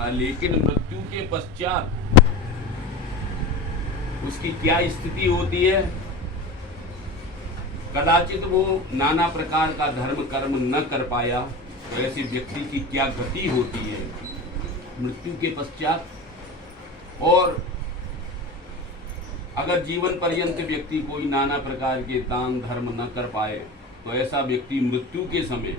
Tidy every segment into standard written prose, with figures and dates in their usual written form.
करता, लेकिन मृत्यु के पश्चात उसकी क्या स्थिति होती है? कदाचित वो नाना प्रकार का धर्म कर्म न कर पाया, तो ऐसे व्यक्ति की क्या गति होती है मृत्यु के पश्चात। और अगर जीवन पर्यंत व्यक्ति कोई नाना प्रकार के दान धर्म न कर पाए, तो ऐसा व्यक्ति मृत्यु के समय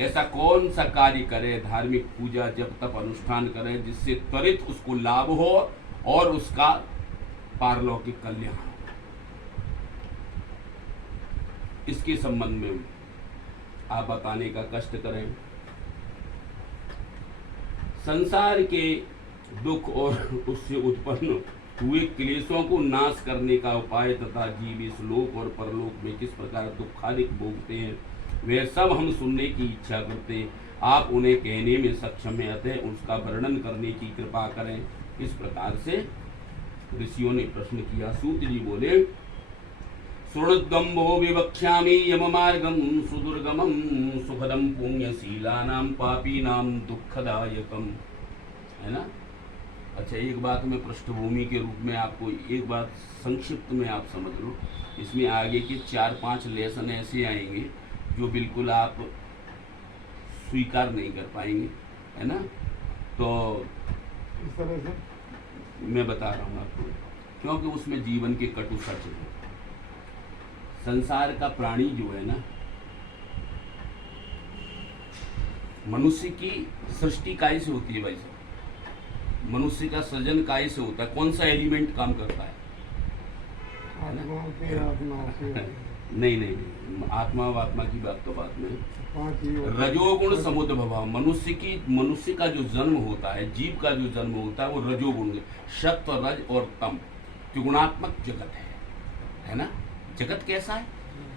ऐसा कौन सा कार्य करे, धार्मिक पूजा जप तप अनुष्ठान करे, जिससे त्वरित उसको लाभ हो और उसका पारलौकिक कल्याण हो। इसके संबंध में आप बताने का कष्ट करें। संसार के दुख और उससे उत्पन्न हुए क्लेशों को नाश करने का उपाय तथा जीव इस लोक और परलोक में किस प्रकार दुखादिक भोगते हैं, वे सब हम सुनने की इच्छा करते हैं। आप उन्हें कहने में सक्षम हैं, अतः उसका वर्णन करने की कृपा करें। इस प्रकार से ऋषियों ने प्रश्न किया। सूत जी बोले, सुहृद्गम्भो विवक्ष्यामि यममार्गं सुदुर्गमं सुखदं पुण्यशीलानां पापीनां दुःखदायकम्। है ना? अच्छा, एक बात मैं पृष्ठभूमि के रूप में आपको एक बात संक्षिप्त में आप समझ लो। इसमें आगे के 4-5 लेसन ऐसे आएंगे जो बिल्कुल आप स्वीकार नहीं कर पाएंगे, है ना? तो इस तरह से मैं बता रहा हूँ आपको, क्योंकि उसमें जीवन के कटु सच है। संसार का प्राणी जो है ना, मनुष्य की सृष्टि काय से होती है भाई साहब? मनुष्य का सृजन काय से होता है? कौन सा एलिमेंट काम करता है? आत्मा से नहीं, आत्मा वात्मा की बात तो बात में। 5 ही रजोगुण समुद्भव, मनुष्य का जो जन्म होता है, जीव का जो जन्म होता है, वो रजोगुण, सत्व रज और तम त्रिगुणात्मक जगत है ना? जगत कैसा है?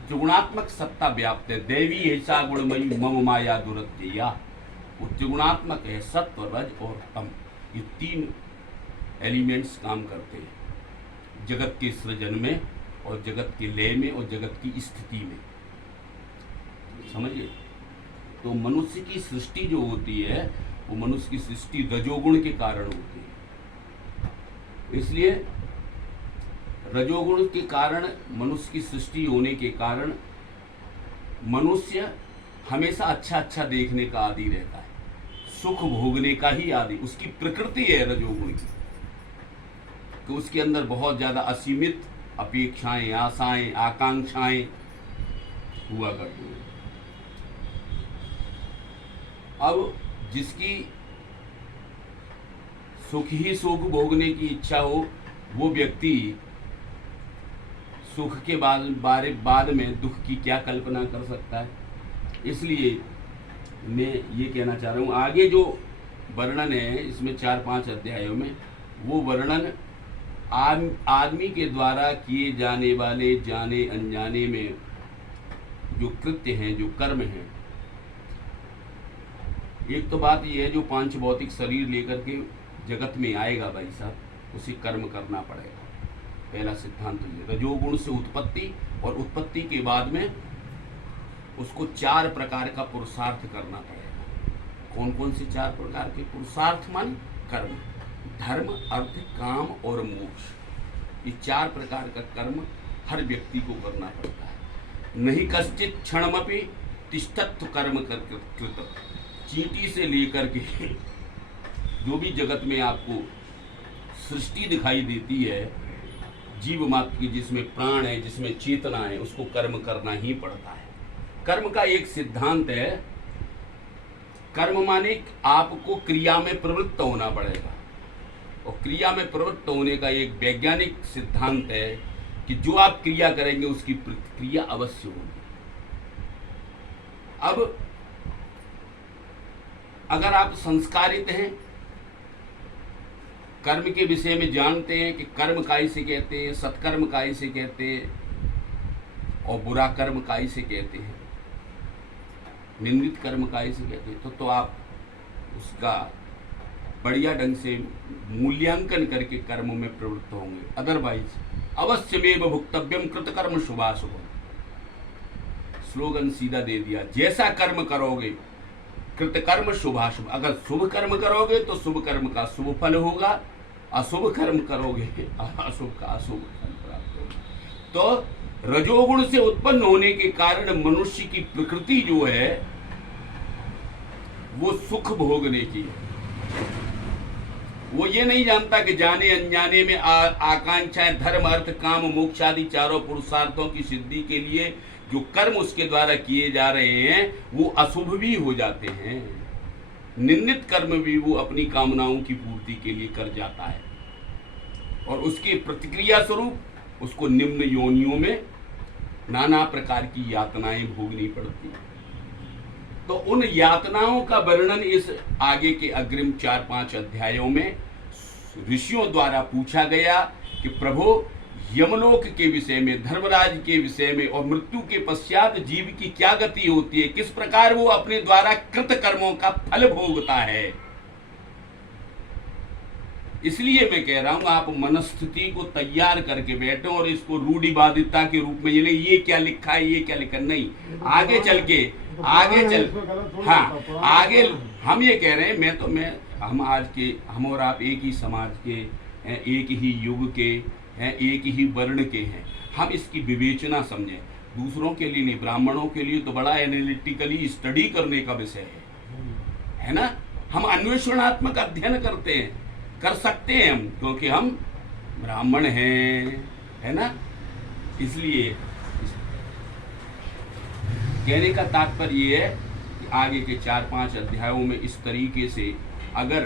त्रिगुणात्मक सत्ता व्याप्त है। देवी ऐसा गुणमयी मम माया दुरत्यया, वो त्रिगुणात्मक है। सत्व रज और तम, ये 3 एलिमेंट्स काम करते हैं जगत के सृजन में और जगत के लय में और जगत की स्थिति में। समझिए? तो मनुष्य की सृष्टि जो होती है, वो मनुष्य की सृष्टि रजोगुण के कारण होती है। इसलिए रजोगुण के कारण, मनुष्य की सृष्टि होने के कारण मनुष्य हमेशा अच्छा देखने का आदी रहता है, सुख भोगने का ही आदी, उसकी प्रकृति है रजोगुण की। तो उसके अंदर बहुत ज्यादा असीमित अपेक्षाएं, आशाएं, आकांक्षाएं हुआ करती हैं। अब जिसकी सुख ही सुख भोगने की इच्छा हो, वो व्यक्ति सुख के बाद में दुख की क्या कल्पना कर सकता है? इसलिए मैं ये कहना चाह रहा हूँ, आगे जो वर्णन है इसमें 4-5 अध्यायों में, वो वर्णन आदमी के द्वारा किए जाने वाले जाने अनजाने में जो कृत्य हैं, जो कर्म हैं। एक तो बात ये है, जो 5 भौतिक शरीर लेकर के जगत में आएगा भाई साहब, उसे कर्म करना पड़ेगा। पहला सिद्धांत ये, रजोगुण से उत्पत्ति, और उत्पत्ति के बाद में उसको 4 प्रकार का पुरुषार्थ करना पड़ेगा। कौन कौन से 4 प्रकार के पुरुषार्थ? मान कर्म, धर्म, अर्थ, काम और मोक्ष। ये 4 प्रकार का कर्म हर व्यक्ति को करना पड़ता है। नहीं कश्चित क्षणमपि तिष्ठत्व कर्म कृत। चींटी से लेकर के जो भी जगत में आपको सृष्टि दिखाई देती है, जीव मात्र की, जिसमें प्राण है, जिसमें चेतना है, उसको कर्म करना ही पड़ता है। कर्म का एक सिद्धांत है, कर्म माने आपको क्रिया में प्रवृत्त होना पड़ेगा, और क्रिया में प्रवृत्त होने का एक वैज्ञानिक सिद्धांत है कि जो आप क्रिया करेंगे उसकी प्रतिक्रिया अवश्य होगी। अब अगर आप संस्कारित हैं, कर्म के विषय में जानते हैं कि कर्म काय से कहते हैं, सत्कर्म काय से कहते हैं और बुरा कर्म काय से कहते हैं, निंदित कर्म काय से कहते हैं, तो आप उसका बढ़िया ढंग से मूल्यांकन करके कर्म में प्रवृत्त होंगे। अदरवाइज अवश्यमेव भुक्तव्यम कृतकर्म शुभाशुभ। स्लोगन सीधा दे दिया, जैसा कर्म करोगे कृतकर्म शुभाशुभ, अगर शुभ कर्म करोगे तो शुभ कर्म का शुभ फल होगा, अशुभ कर्म करोगे अशुभ का अशुभ फल प्राप्त होगा। तो रजोगुण से उत्पन्न होने के कारण मनुष्य की प्रकृति जो है वो सुख भोगने की है। वो ये नहीं जानता कि जाने अनजाने में आकांक्षाएं, धर्म, अर्थ, काम, मोक्ष आदि चारों पुरुषार्थों की सिद्धि के लिए जो कर्म उसके द्वारा किए जा रहे हैं वो अशुभ भी हो जाते हैं। निंदित कर्म भी वो अपनी कामनाओं की पूर्ति के लिए कर जाता है और उसकी प्रतिक्रिया स्वरूप उसको निम्न योनियों में नाना प्रकार की यातनाएं भोगनी पड़ती हैं। तो उन यातनाओं का वर्णन इस आगे के अग्रिम 4-5 अध्यायों में ऋषियों द्वारा पूछा गया कि प्रभु यमलोक के विषय में, धर्मराज के विषय में और मृत्यु के पश्चात जीव की क्या गति होती है, किस प्रकार वो अपने द्वारा कृत कर्मों का फल भोगता है। इसलिए मैं कह रहा हूं आप मनस्थिति को तैयार करके बैठो और इसको रूढ़िवादिता के रूप में ये क्या लिखा है, ये क्या लिखा नहीं, आगे चल के हाँ आगे हम ये कह रहे हैं, हम आज के, हम और आप एक ही समाज के हैं, एक ही युग के हैं, एक ही वर्ण के हैं। हम इसकी विवेचना समझें, दूसरों के लिए नहीं, ब्राह्मणों के लिए तो बड़ा एनालिटिकली स्टडी करने का विषय है ना। हम अन्वेषणात्मक अध्ययन करते हैं, कर सकते हैं हम, क्योंकि हम ब्राह्मण हैं, है ना। इसलिए कहने का तात्पर्य ये है कि आगे के 4-5 अध्यायों में इस तरीके से अगर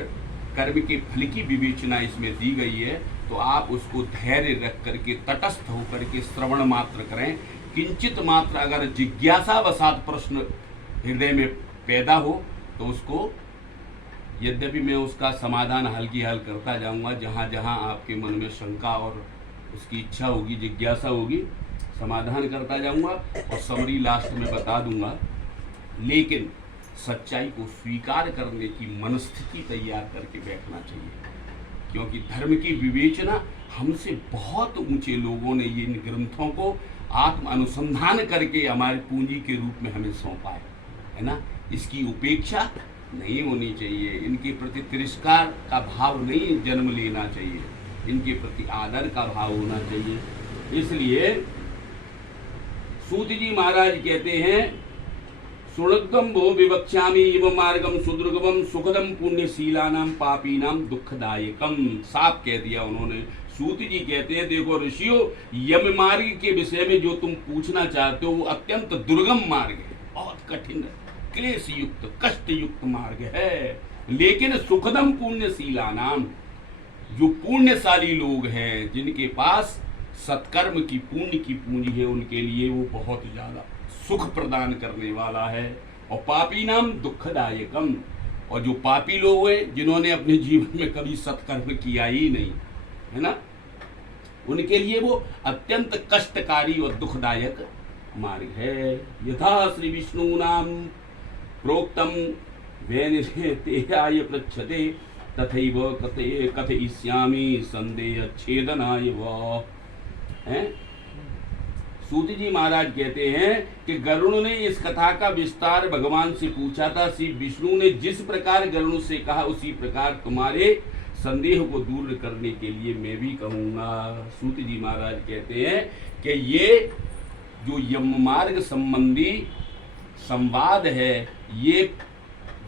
कर्म के फल की विवेचना इसमें दी गई है तो आप उसको धैर्य रख करके, तटस्थ होकर के श्रवण मात्र करें। किंचित मात्र अगर जिज्ञासावशात प्रश्न हृदय में पैदा हो तो उसको, यद्यपि मैं उसका समाधान हल्की हल करता जाऊंगा, जहां जहां आपके मन में शंका और उसकी इच्छा होगी, जिज्ञासा होगी, समाधान करता जाऊंगा और समरी लास्ट में बता दूंगा। लेकिन सच्चाई को स्वीकार करने की मनस्थिति तैयार करके बैठना चाहिए, क्योंकि धर्म की विवेचना हमसे बहुत ऊंचे लोगों ने इन ग्रंथों को आत्म अनुसंधान करके हमारी पूंजी के रूप में हमें सौंपा है ना। इसकी उपेक्षा नहीं होनी चाहिए, इनके प्रति तिरस्कार का भाव नहीं जन्म लेना चाहिए, इनके प्रति आदर का भाव होना चाहिए। इसलिए सूत जी महाराज कहते हैं, सुणुद्गम भो विवक्ष्यामि इव मार्गम सुदुर्गमम सुखदम पुण्यशीलानाम पापीनाम दुखदायकम। साफ कह दिया उन्होंने। सूत जी कहते हैं, देखो ऋषियों, यम मार्ग के विषय में जो तुम पूछना चाहते हो वो अत्यंत दुर्गम मार्ग है, बहुत कठिन, क्लेश युक्त, कष्ट युक्त मार्ग है। लेकिन सुखदम पुण्यशीलानाम, जो पुण्यशाली लोग हैं, जिनके पास सत्कर्म की, पुण्य की पूंजी है, उनके लिए वो बहुत ज्यादा सुख प्रदान करने वाला है। और पापी नाम दुखदायकम, और जो पापी लोग हैं, जिन्होंने अपने जीवन में कभी सत्कर्म किया ही नहीं है ना, उनके लिए वो अत्यंत कष्टकारी और दुखदायक मार्ग है। यथा श्री विष्णु नाम प्रोक्तम वैनितेयाय पृच्छते तथैव कथयिष्यामि संदेह छेदनाय वा। सूत जी महाराज कहते हैं कि गरुड़ ने इस कथा का विस्तार भगवान से पूछा था। श्री विष्णु ने जिस प्रकार गरुड़ से कहा उसी प्रकार तुम्हारे संदेह को दूर करने के लिए मैं भी कहूँगा। सूत जी महाराज कहते हैं कि ये जो यम मार्ग संबंधी संवाद है, ये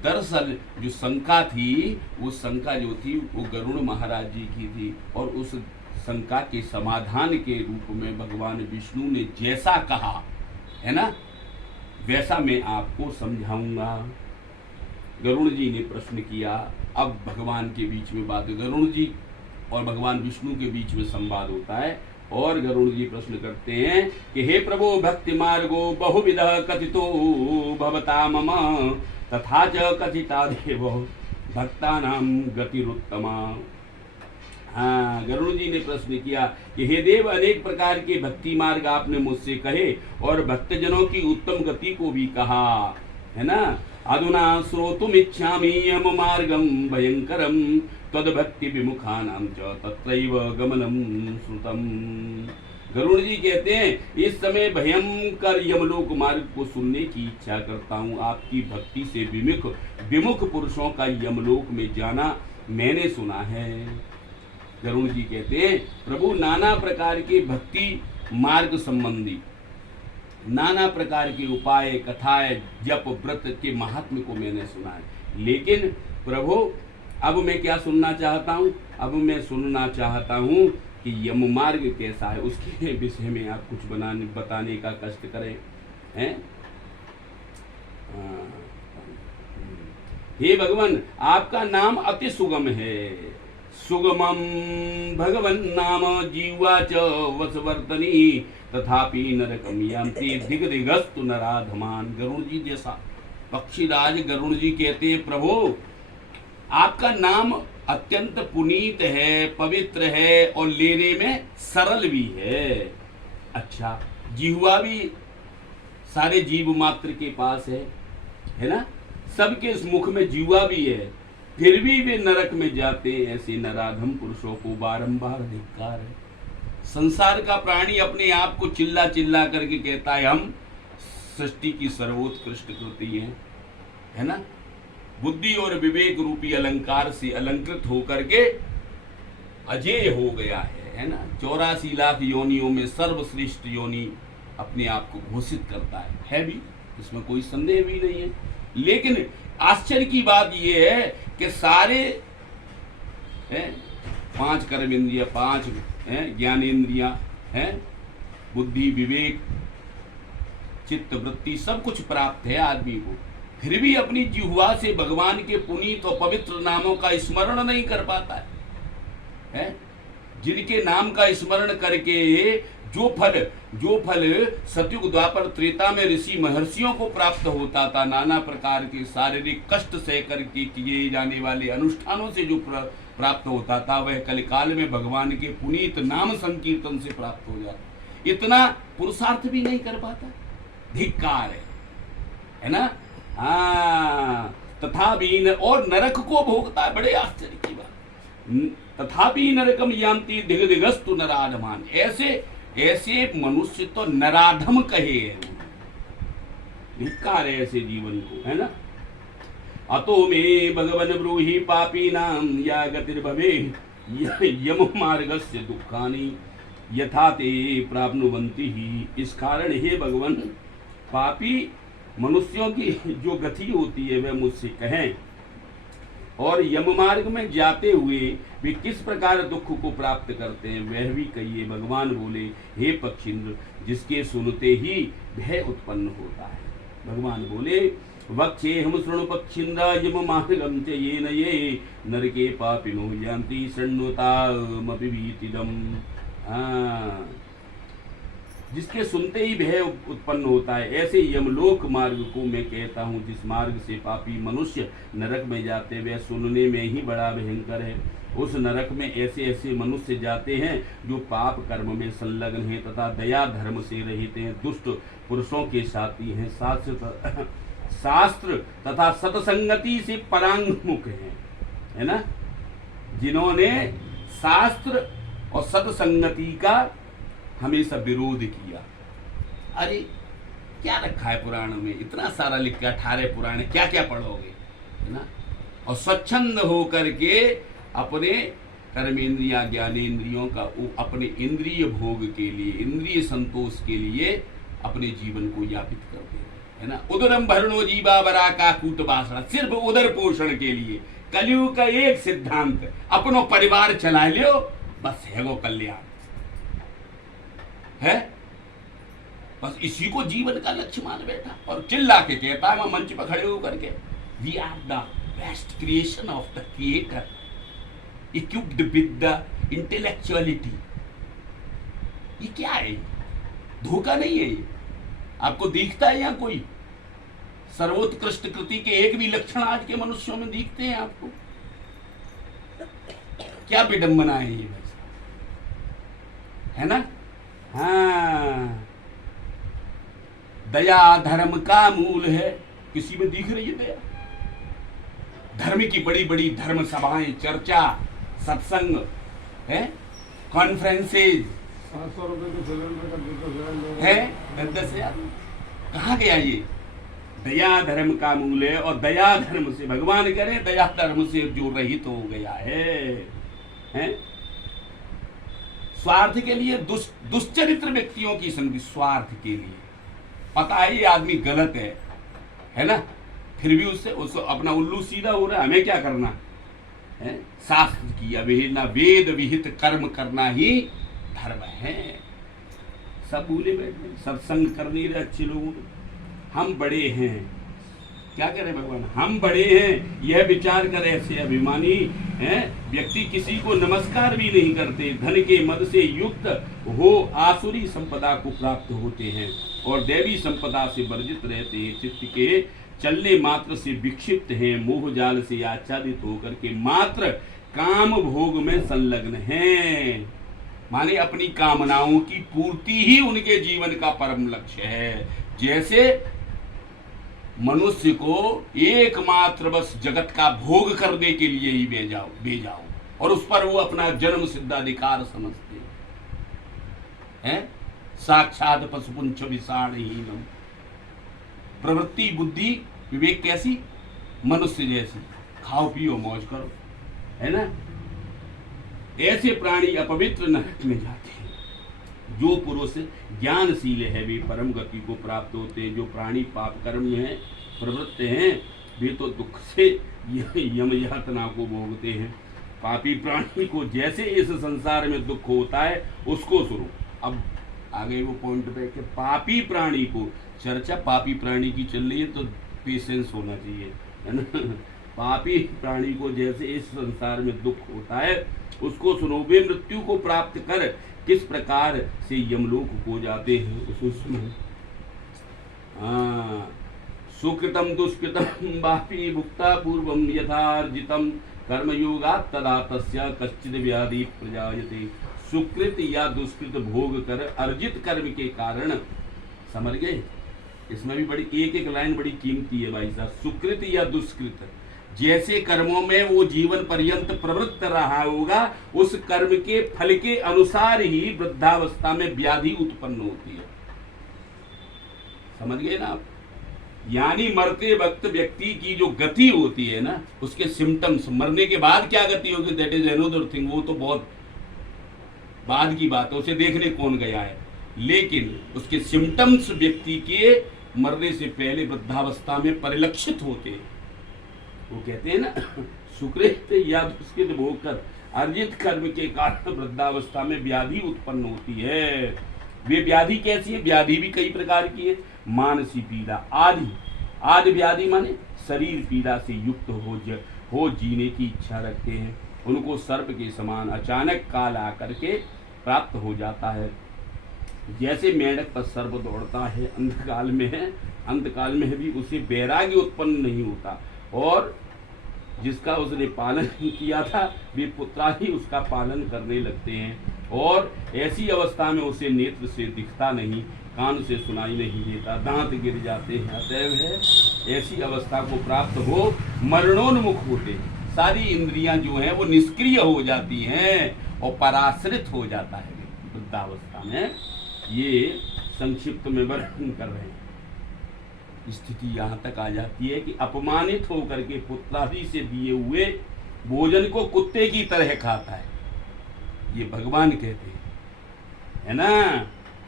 दरअसल जो शंका थी, वो शंका जो थी वो गरुड़ महाराज जी की थी, और उस शंका के समाधान के रूप में भगवान विष्णु ने जैसा कहा है ना, वैसा मैं आपको समझाऊंगा। गरुड़ जी ने प्रश्न किया। अब भगवान के बीच में बात, गरुड़ जी और भगवान विष्णु के बीच में संवाद होता है, और गरुड़ जी प्रश्न करते हैं कि हे प्रभो, भक्ति मार्गो बहुविध कथितो भवता मम तथा च कथिता देव भक्तानां गतिरुत्तमा। हाँ, गरुड़ जी ने प्रश्न किया कि हे देव, अनेक प्रकार के भक्ति मार्ग आपने मुझसे कहे और भक्तजनों की उत्तम गति को भी कहा है ना। अधुना श्रोतुम इच्छामि यम मार्गम भयंकरम तद भक्ति विमुखानां च तत्रैव गमनम श्रुतम। गरुड़ जी कहते हैं इस समय भयंकर यमलोक मार्ग को सुनने की इच्छा करता हूँ। आपकी भक्ति से विमुख विमुख पुरुषों का यमलोक में जाना मैंने सुना है। गरुड़ जी कहते हैं प्रभु नाना प्रकार के भक्ति मार्ग संबंधी नाना प्रकार के उपाय कथाएं जप व्रत के महात्म्य को मैंने सुना है, लेकिन प्रभु अब मैं क्या सुनना चाहता हूँ? अब मैं सुनना चाहता हूँ कि यम मार्ग कैसा है, उसके विषय में आप कुछ बताने का कष्ट करें हैं। हे भगवान आपका नाम अति सुगम है। सुगमम भगवन नाम जीवा च वसवर्तनी तथापि नरकम यान्ति दिगदिगस्तु नराधमान। गरुड़ जी जैसा पक्षीराज गरुड़ जी कहते हैं प्रभु आपका नाम अत्यंत पुनीत है, पवित्र है और लेने में सरल भी है। अच्छा जिह्वा भी सारे जीव मात्र के पास है ना, सबके इस मुख में जिह्वा भी है, फिर भी वे नरक में जाते हैं। ऐसे नराधम पुरुषों को बारंबार धिक्कार है। संसार का प्राणी अपने आप को चिल्ला चिल्ला करके कहता है हम सृष्टि की सर्वोत्कृष्ट कृति है ना, बुद्धि और विवेक रूपी अलंकार से अलंकृत होकर के अजेय हो गया है ना। 84 लाख योनियों में सर्वश्रेष्ठ योनि अपने आप को घोषित करता है भी, इसमें कोई संदेह भी नहीं है। लेकिन आश्चर्य की बात यह है कि सारे 5 कर्म इंद्रिया, 5 ज्ञानेन्द्रिया हैं, बुद्धि विवेक चित्त वृत्ति सब कुछ प्राप्त है आदमी को, फिर भी अपनी जिह्वा से भगवान के पुनीत और पवित्र नामों का स्मरण नहीं कर पाता है। जिनके नाम का स्मरण करके जो फल सतयुग द्वापर त्रेता में ऋषि महर्षियों को प्राप्त होता था, नाना प्रकार के शारीरिक कष्ट सह करके किए जाने वाले अनुष्ठानों से जो प्राप्त होता था, वह कलिकाल में भगवान के पुनीत नाम संकीर्तन से प्राप्त हो जाता। इतना पुरुषार्थ भी नहीं कर पाता, धिक्कार है ना। हाँ तथापि और नरक को भोगता है, बड़े आश्चर्य की बात। तथापि नरकम यान्ति दिगदिगस्तु नराधमान। ऐसे मनुष्य तो नराधम कहे हैं, धिक्कार है ऐसे जीवन को, है ना। अतो मे भगवन ब्रूहि पापी नाम या गतिर्भवे यम मार्गस्य दुखानि यथा ते प्राप्नुवन्ति ही। इस कारण हे भगवान पापी मनुष्यों की जो गति होती है वह मुझसे कहें, और यम मार्ग में जाते हुए वे किस प्रकार दुख को प्राप्त करते हैं वह भी कहिए। भगवान बोले हे पक्षींद्र जिसके सुनते ही भय उत्पन्न होता है। भगवान बोले वक्षे हम शृणु पक्षींद्र यम मार्गम च येन ये नरके पापिनो यान्ति शृण्वतामपि भीतिदम्। जिसके सुनते ही भय उत्पन्न होता है, ऐसे यमलोक मार्ग को मैं कहता हूँ जिस मार्ग से पापी मनुष्य नरक में जाते वह सुनने में ही बड़ा भयंकर है। उस नरक में ऐसे ऐसे मनुष्य जाते हैं जो पाप कर्म में संलग्न हैं तथा दया धर्म से रहित हैं, दुष्ट पुरुषों के साथी हैं, शास्त्र तथा सत्संगति से परांगमुख हैं, है ना। जिन्होंने शास्त्र और सत्संगति का हमेशा विरोध किया। अरे क्या रखा है पुराण में, इतना सारा लिखा, 18 पुराण, क्या क्या पढ़ोगे, है ना। और स्वच्छंद होकर के अपने कर्मेंद्रिया ज्ञानेन्द्रियों का अपने इंद्रिय भोग के लिए, इंद्रिय संतोष के लिए अपने जीवन को यापित करते हैं, है ना। उदरम भरणो जीवा बरा का कूट बासना, सिर्फ उदर पोषण के लिए कलयुग का एक सिद्धांत, अपनो परिवार चला लियो बस है वो कल्याण है, बस इसी को जीवन का लक्ष्य मान बैठा और चिल्ला के कहता है मंच पर खड़े होकर के we are the best creation of the creator equipped with the intellectuality. ये क्या है, धोखा नहीं है ये। आपको दिखता है यहाँ कोई सर्वोत्कृष्ट कृति के एक भी लक्षण आज के मनुष्यों में दिखते हैं आपको? क्या विडंबना है ये, है ना। हाँ दया धर्म का मूल है, किसी में दिख रही है दया? धर्म की बड़ी बड़ी धर्म सभाएं, चर्चा, सत्संग है, कॉन्फ्रेंसेज, 700 रुपए के सिलेंडर का 10,000 है 10,000 कहाँ गया ये? दया धर्म का मूल है, और दया धर्म से भगवान करे दया धर्म से जो रहित हो गया है? स्वार्थ के लिए दुष्चरित्र व्यक्तियों की संगति, स्वार्थ के लिए पता है ये आदमी गलत है ना, फिर भी उससे अपना उल्लू सीधा हो रहा है। हमें क्या करना है? शास्त्र की अवहेलना, वेद विहित कर्म करना ही धर्म है। सब भूले बैठे, सत्संग कर नहीं रहे अच्छे लोगों को। हम बड़े हैं, क्या करें भगवान, हम बड़े हैं यह विचार कर ऐसे अभिमानी हैं व्यक्ति किसी को नमस्कार भी नहीं करते, धन के मद से युक्त हो आसुरी संपदा को प्राप्त होते हैं और दैवी संपदा से वर्जित रहते हैं। चित्त के चलने मात्र से विक्षिप्त हैं, मोह जाल से आच्छादित होकर के मात्र काम भोग में संलग्न हैं। माने अपनी कामनाओं की पूर्ति ही उनके जीवन का परम लक्ष्य है। जैसे मनुष्य को एकमात्र बस जगत का भोग करने के लिए ही भेजाओ और उस पर वो अपना जन्म सिद्धाधिकार समझते हैं। साक्षात पशुपुंछ विषाणहीनम, प्रवृत्ति बुद्धि विवेक कैसी? मनुष्य जैसी, खाओ पियो मौज करो, है ना। ऐसे प्राणी अपवित्र नरक में जाते हैं। जो पुरुष ज्ञानशील है वे परम गति को प्राप्त होते हैं। जो प्राणी पाप कर्म हैं, प्रवृत्त हैं, वे तो दुख से यम यातना को भोगते हैं। पापी प्राणी को जैसे इस संसार में दुख होता है उसको सुनो। अब आगे वो पॉइंट पे कि पापी प्राणी को, चर्चा पापी प्राणी की चल रही है तो पेशेंस होना चाहिए, है ना। पापी प्राणी को जैसे इस संसार में दुख होता है उसको सुनो। वे मृत्यु को प्राप्त कर किस प्रकार से यमलोक को जाते हैं उसको सुनो। सुकृतम दुष्कृतम वापी भुक्ता पूर्वम यथार्जितम कर्मयोगात् तदा तस्य कश्चित् व्याधि प्रजायते। सुकृत या दुष्कृत भोग कर अर्जित कर्म के कारण, समझ गए? इसमें भी बड़ी एक एक लाइन बड़ी कीमती है भाई साहब। सुकृत या दुष्कृत, जैसे कर्मों में वो जीवन पर्यंत प्रवृत्त रहा होगा उस कर्म के फल के अनुसार ही वृद्धावस्था में व्याधि उत्पन्न होती है। समझ गए ना आप? यानी मरते वक्त व्यक्ति की जो गति होती है ना, उसके सिम्टम्स, मरने के बाद क्या गति होगी दैट इज अनदर थिंग, वो तो बहुत बाद की बात है, उसे देखने कौन गया है। लेकिन उसके सिम्टम्स व्यक्ति के मरने से पहले वृद्धावस्था में परिलक्षित होते हैं। वो कहते हैं ना, सुकृत या दुष्कृत भोग कर अर्जित कर्म के कारण वृद्धावस्था में व्याधि उत्पन्न होती है। वे व्याधि कैसी है? व्याधि भी कई प्रकार की है। मानसिक पीड़ा आदि व्याधि माने शरीर पीड़ा से युक्त हो जीने की इच्छा रखते हैं। उनको सर्प के समान अचानक काल आकर के प्राप्त हो जाता है। जैसे मेंढक पर सर्प दौड़ता है अंतकाल में भी उसे वैराग्य उत्पन्न नहीं होता और जिसका उसने पालन किया था वे पुत्रा ही उसका पालन करने लगते हैं और ऐसी अवस्था में उसे नेत्र से दिखता नहीं, कान से सुनाई नहीं देता, दांत गिर जाते हैं। अतएव है ऐसी अवस्था को प्राप्त हो मरणोन्मुख होते, सारी इंद्रियां जो हैं वो निष्क्रिय हो जाती हैं और पराश्रित हो जाता है वृद्धावस्था में। ये संक्षिप्त में वर्णन कर रहे हैं। स्थिति यहाँ तक आ जाती है कि अपमानित होकर के पुत्रादि से दिए हुए भोजन को कुत्ते की तरह खाता है, ये भगवान कहते हैं, है ना।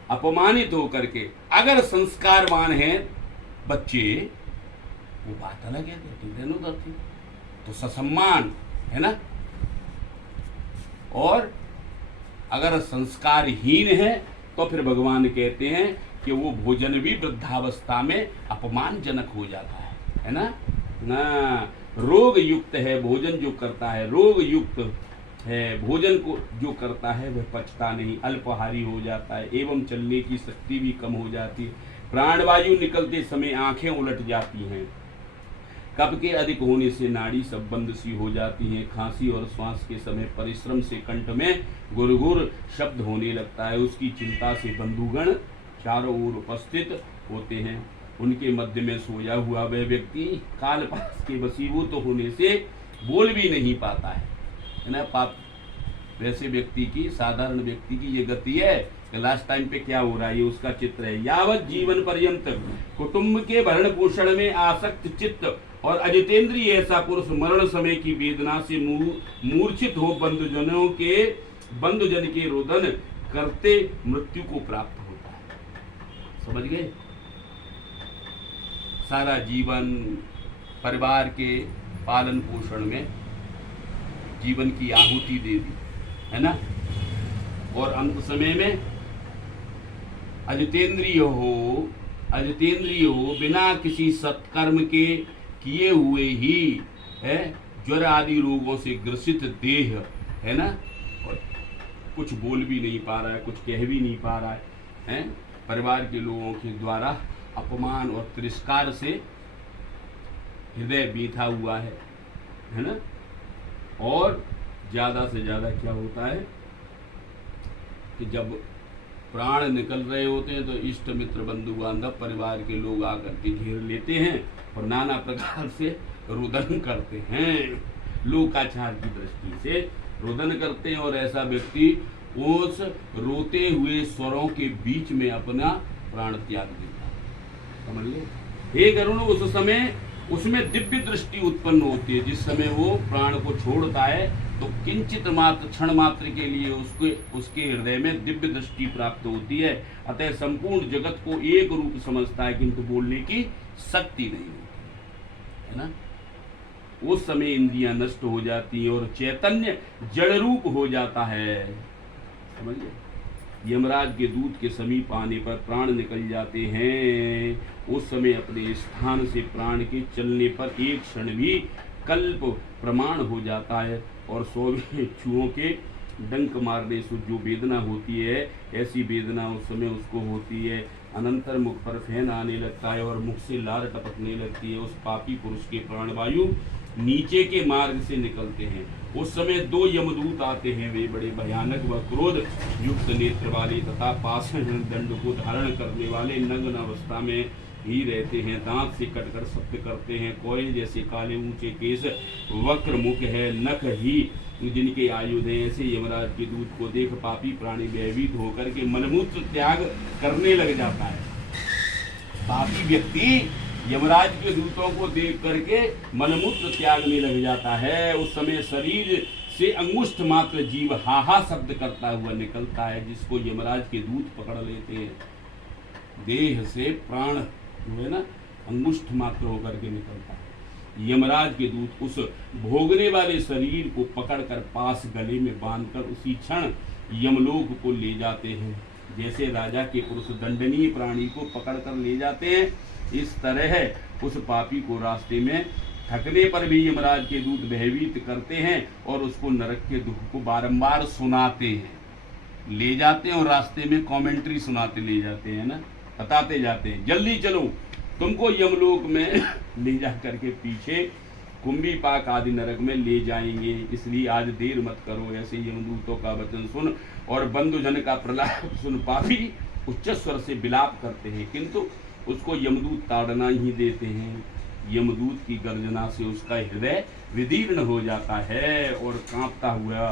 अपमानित होकर के, अगर संस्कारवान हैं बच्चे वो बात अलग है, तो ससम्मान, है ना। और अगर संस्कारहीन है तो फिर भगवान कहते हैं कि वो भोजन भी वृद्धावस्था में अपमानजनक हो जाता है ना। रोग युक्त है भोजन जो करता है, रोग युक्त है भोजन को जो करता है वह पचता नहीं, अल्पहारी हो जाता है एवं चलने की शक्ति भी कम हो जाती है। प्राणवायु निकलते समय आंखें उलट जाती हैं, कफ के अधिक होने से नाड़ी सब बंद सी हो जाती हैं, खांसी और श्वास के समय परिश्रम से कंठ में गुरगुर शब्द होने लगता है। उसकी चिंता से बंधुगण चारों ओर उपस्थित होते हैं। उनके मध्य में सोया हुआ वह व्यक्ति कालपास के वशीभूत होने से बोल भी नहीं पाता है ना। वैसे व्यक्ति की, साधारण व्यक्ति की ये गति है कि लास्ट टाइम पे क्या हो रहा है, ये उसका चित्र है। यावत जीवन पर्यंत कुटुंब के भरण पोषण में आसक्त चित्त और अजितेंद्रिय ऐसा पुरुष मरण समय की वेदना से मूर्छित हो बंधुजन के रोदन करते मृत्यु को प्राप्त होता है। समझ गए? सारा जीवन परिवार के पालन पोषण में जीवन की आहुति दे दी है ना, और अंत समय में अजितेंद्रिय हो बिना किसी सत्कर्म के किए हुए ही है ज्वर आदि रोगों से ग्रसित देह है ना, और कुछ बोल भी नहीं पा रहा है, कुछ कह भी नहीं पा रहा है, परिवार के लोगों के द्वारा अपमान और तिरस्कार से हृदय बीता हुआ है ना। और ज़्यादा से ज़्यादा क्या होता है कि जब प्राण निकल रहे होते हैं तो इष्ट मित्र बंधु बांधव परिवार के लोग आकर के घेर लेते हैं और नाना प्रकार से रुदन करते हैं, लोकाचार की दृष्टि से रुदन करते हैं, और ऐसा व्यक्ति उस रोते हुए स्वरों के बीच में अपना प्राण त्याग देता है। समझ लो हे गरुण, उस समय उसमें दिव्य दृष्टि उत्पन्न होती है। जिस समय वो प्राण को छोड़ता है तो किंचित मात्र क्षण मात्र के लिए उसके हृदय में दिव्य दृष्टि प्राप्त होती है। अतः संपूर्ण जगत को एक रूप समझता है, किंतु बोलने की शक्ति नहीं होती है ना। उस समय इंद्रियां नष्ट हो जाती है और चैतन्य जड़ रूप हो जाता है। समझिए, यमराज के दूत के समीप आने पर प्राण निकल जाते हैं। उस समय अपने स्थान से प्राण के चलने पर एक क्षण भी कल्प प्रमाण हो जाता है, और 100 चूहों के डंक मारने से जो वेदना होती है, ऐसी वेदना उस समय उसको होती है। अनंतर मुख पर फैन आने लगता है और मुख से लार टपकने लगती है। उस पापी पुरुष के प्राणवायु नीचे के मार्ग से निकलते हैं। उस समय 2 यमदूत आते हैं, वे बड़े भयानक व क्रोध युक्त नेत्र वाले तथा पाषाण दंड को धारण करने वाले, नग्न अवस्था में ही रहते हैं। दांत से कटकर शब्द करते हैं, कोयल जैसे काले ऊंचे केस, वक्र मुख है, नख ही जिनके आयुध हैं। ऐसे यमराज के दूत को देख पापी प्राणी भयभीत होकर के मलमूत्र त्याग करने लग जाता है। पापी व्यक्ति यमराज के दूतों को देख करके मलमूत्र त्यागने लग जाता है। उस समय शरीर से अंगुष्ठ मात्र जीव हाहा शब्द करता हुआ निकलता है, जिसको यमराज के दूत पकड़ लेते हैं। देह से प्राण जो है ना अंगुष्ठ मात्र होकर के निकलता है। यमराज के दूत उस भोगने वाले शरीर को पकड़कर पास गले में बांधकर उसी क्षण यमलोक को ले जाते हैं। जैसे राजा के पुरुष दंडनीय प्राणी को पकड़कर ले जाते हैं, इस तरह उस पापी को रास्ते में थकने पर भी यमराज के दूत भयभीत करते हैं और उसको नरक के दुख को बारंबार सुनाते हैं, ले जाते हैं और रास्ते में कमेंट्री सुनाते ले जाते हैं ना, बताते जाते हैं जल्दी चलो, तुमको यमलोक में ले जा करके पीछे कुंभी पाक आदि नरक में ले जाएंगे, इसलिए आज देर मत करो। ऐसे यमदूतों का वचन सुन और बंधुजन का प्रलाप सुन पापी उच्च स्वर से विलाप करते हैं, किंतु उसको यमदूत ताड़ना ही देते हैं। यमदूत की गर्जना से उसका हृदय विदीर्ण हो जाता है और कांपता हुआ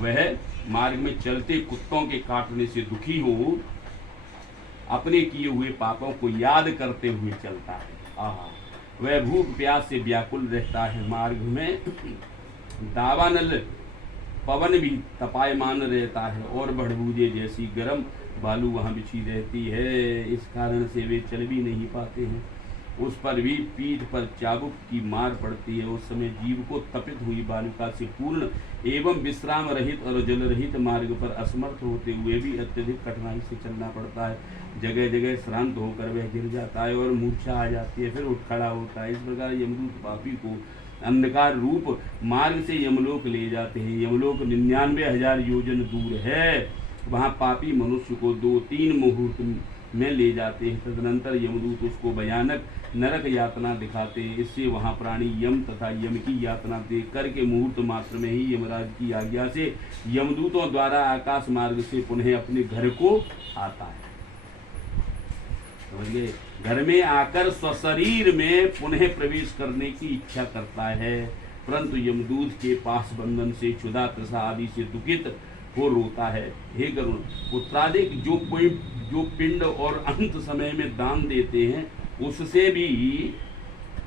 वह मार्ग में चलते कुत्तों के काटने से दुखी हो अपने किए हुए पापों को याद करते हुए चलता है। वह भूख प्यास से व्याकुल रहता है। मार्ग में दावानल पवन भी तपायमान रहता है और बढ़बूजे जैसी गर्म बालू वहाँ बिछी रहती है। इस कारण से वे चल भी नहीं पाते हैं। उस पर भी पीठ पर चाबुक की मार पड़ती है। उस समय जीव को तपित हुई बालुका से पूर्ण एवं विश्राम रहित और जल रहित मार्ग पर असमर्थ होते हुए भी अत्यधिक कठिनाई से चलना पड़ता है। जगह जगह श्रांत होकर वह गिर जाता है और मूर्छा आ जाती है, फिर उठ खड़ा होता है। इस प्रकार यमदूत पापी को अंधकार रूप मार्ग से यमलोक ले जाते हैं। यमलोक 99,000 योजन दूर है। वहाँ पापी मनुष्य को 2-3 मुहूर्त में ले जाते हैं। तदनंतर यमदूत उसको भयानक नरक यातना दिखाते हैं। इससे वहाँ प्राणी यम तथा यम की यातना देख करके मुहूर्त मात्र में ही यमराज की आज्ञा से यमदूतों द्वारा आकाश मार्ग से पुनः अपने घर को आता है। समझिए, घर में आकर स्वशरीर में पुनः प्रवेश करने की इच्छा करता है, परंतु यमदूत के पास बंधन से क्षुधा तृषा आदि से दुखित वो रोता है, हे गरुण पुत्रादिक जो पिंड और अंत समय में दान देते हैं उससे भी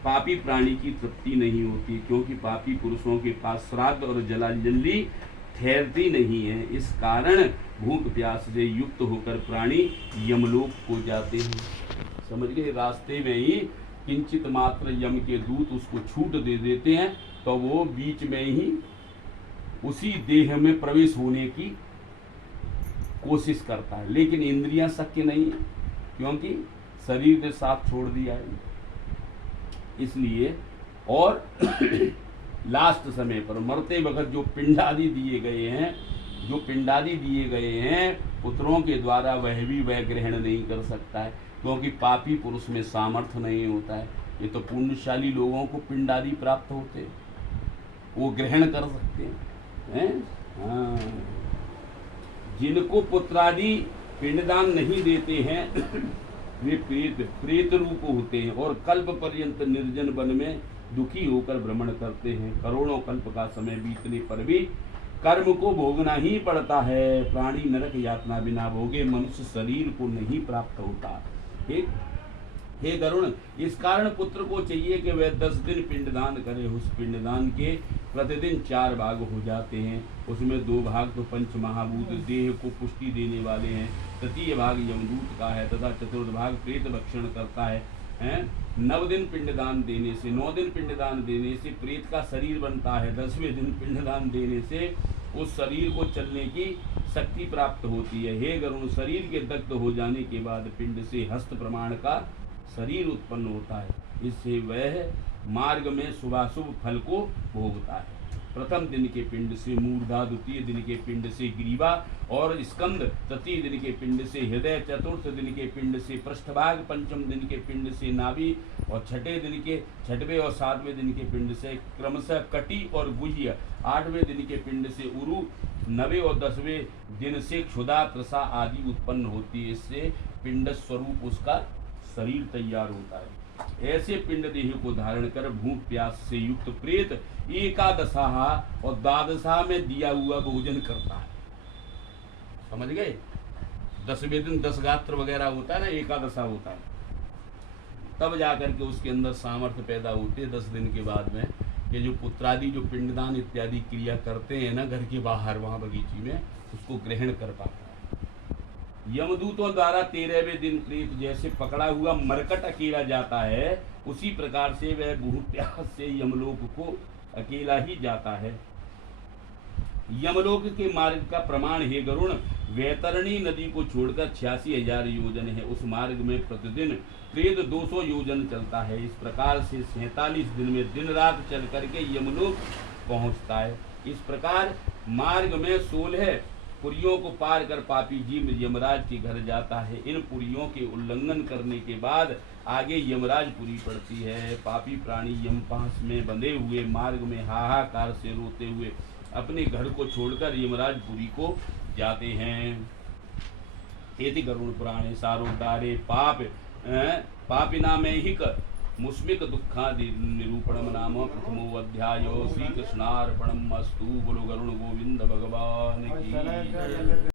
पापी प्राणी की तृप्ति नहीं होती, क्योंकि पापी पुरुषों के पास श्राद्ध और जलांजलि ठहरती नहीं है। इस कारण भूख प्यास से युक्त होकर प्राणी यमलोक को जाते हैं। समझ गए? रास्ते में ही किंचित मात्र यम के दूत उसको छूट दे देते हैं तो वो बीच में ही उसी देह में प्रवेश होने की कोशिश करता है, लेकिन इंद्रियां शक्य नहीं है, क्योंकि शरीर ने साथ छोड़ दिया है। इसलिए और लास्ट समय पर मरते वक्त जो पिंडादि दिए गए हैं पुत्रों के द्वारा वह भी वह ग्रहण नहीं कर सकता है, क्योंकि पापी पुरुष में सामर्थ्य नहीं होता है। ये तो पुण्यशाली लोगों को पिंडादि प्राप्त होते हैं, वो ग्रहण कर सकते हैं। हाँ। जिनको पुत्रादि पिंडदान नहीं देते हैं वे प्रेत रूप होते हैं और कल्प पर्यंत निर्जन वन में दुखी होकर भ्रमण करते हैं। करोड़ों कल्प का समय बीतने पर भी कर्म को भोगना ही पड़ता है। प्राणी नरक यातना बिना भोगे मनुष्य शरीर को नहीं प्राप्त होता। ठीक? हे गरुण, इस कारण पुत्र को चाहिए कि वह 10 दिन पिंडदान करे। उस पिंडदान के प्रतिदिन 4 भाग हो जाते हैं। उसमें 2 भाग तो पंच महाभूत देह को पुष्टि देने वाले हैं, तृतीय भाग यमदूत का है तथा चतुर्थ भाग प्रेत भक्षण करता है। 9 दिन पिंडदान देने से 9 दिन पिंडदान देने से प्रेत का शरीर बनता है। 10वें दिन पिंडदान देने से उस शरीर को चलने की शक्ति प्राप्त होती है। हे गरुण, शरीर के दग्ध हो जाने के बाद पिंड से हस्त प्रमाण का शरीर उत्पन्न होता है। इससे वह मार्ग में शुभाशुभ फल को भोगता है। प्रथम दिन के पिंड से मूर्धा, द्वितीय दिन के पिंड से ग्रीवा और स्कंद, तृतीय दिन के पिंड से हृदय, चतुर्थ दिन के पिंड से पृष्ठभाग, पंचम दिन के पिंड से नाभि और छठवें और 7वें दिन के पिंड से क्रमशः कटी और गुह्य, 8वें दिन के पिंड से उरु, 9वें और 10वें दिन से क्षुधा, त्रसा आदि उत्पन्न होती है। इससे पिंड स्वरूप उसका शरीर तैयार होता है। ऐसे पिंड देह को धारण कर भूख प्यास से युक्त प्रेत एकादशा और द्वादशा में दिया हुआ भोजन करता है। समझ गए? 10वें दिन 10 गात्र वगैरह होता है ना, एकादशा होता है, तब जाकर के उसके अंदर सामर्थ्य पैदा होती है। 10 दिन के बाद में ये जो पुत्रादि जो पिंडदान इत्यादि क्रिया करते हैं ना घर के बाहर वहाँ बगीची में, उसको ग्रहण कर पाता है। यमदूतों द्वारा 13वें दिन प्रेत जैसे पकड़ा हुआ मरकट अकेला जाता है, उसी प्रकार से वह भूख प्यास से यमलोक को अकेला ही जाता है। यमलोक के मार्ग का प्रमाण हे गरुण, वैतरणी नदी को छोड़कर 86,000 योजन है। उस मार्ग में प्रतिदिन प्रेत 200 योजन चलता है। इस प्रकार से 47 दिन में दिन रात चल करके यमलोक पहुंचता है। इस प्रकार मार्ग में 16 पुरियों को पार कर पापी जीव यमराज के घर जाता है। इन पुरियों के उल्लंघन करने के बाद आगे यमराज पुरी पड़ती है। पापी प्राणी यमपास में बंधे हुए मार्ग में हाहाकार से रोते हुए अपने घर को छोड़कर यमराज पुरी को जाते हैं। एति गरुण पुराणे सारोद्धारे पापिना में हिक मुस्मिक दुःखादि निरूपणम नाम प्रथमो अध्यायो। श्री कृष्णार्पणमस्तु। बोलो गरुण गोविंद भगवान की।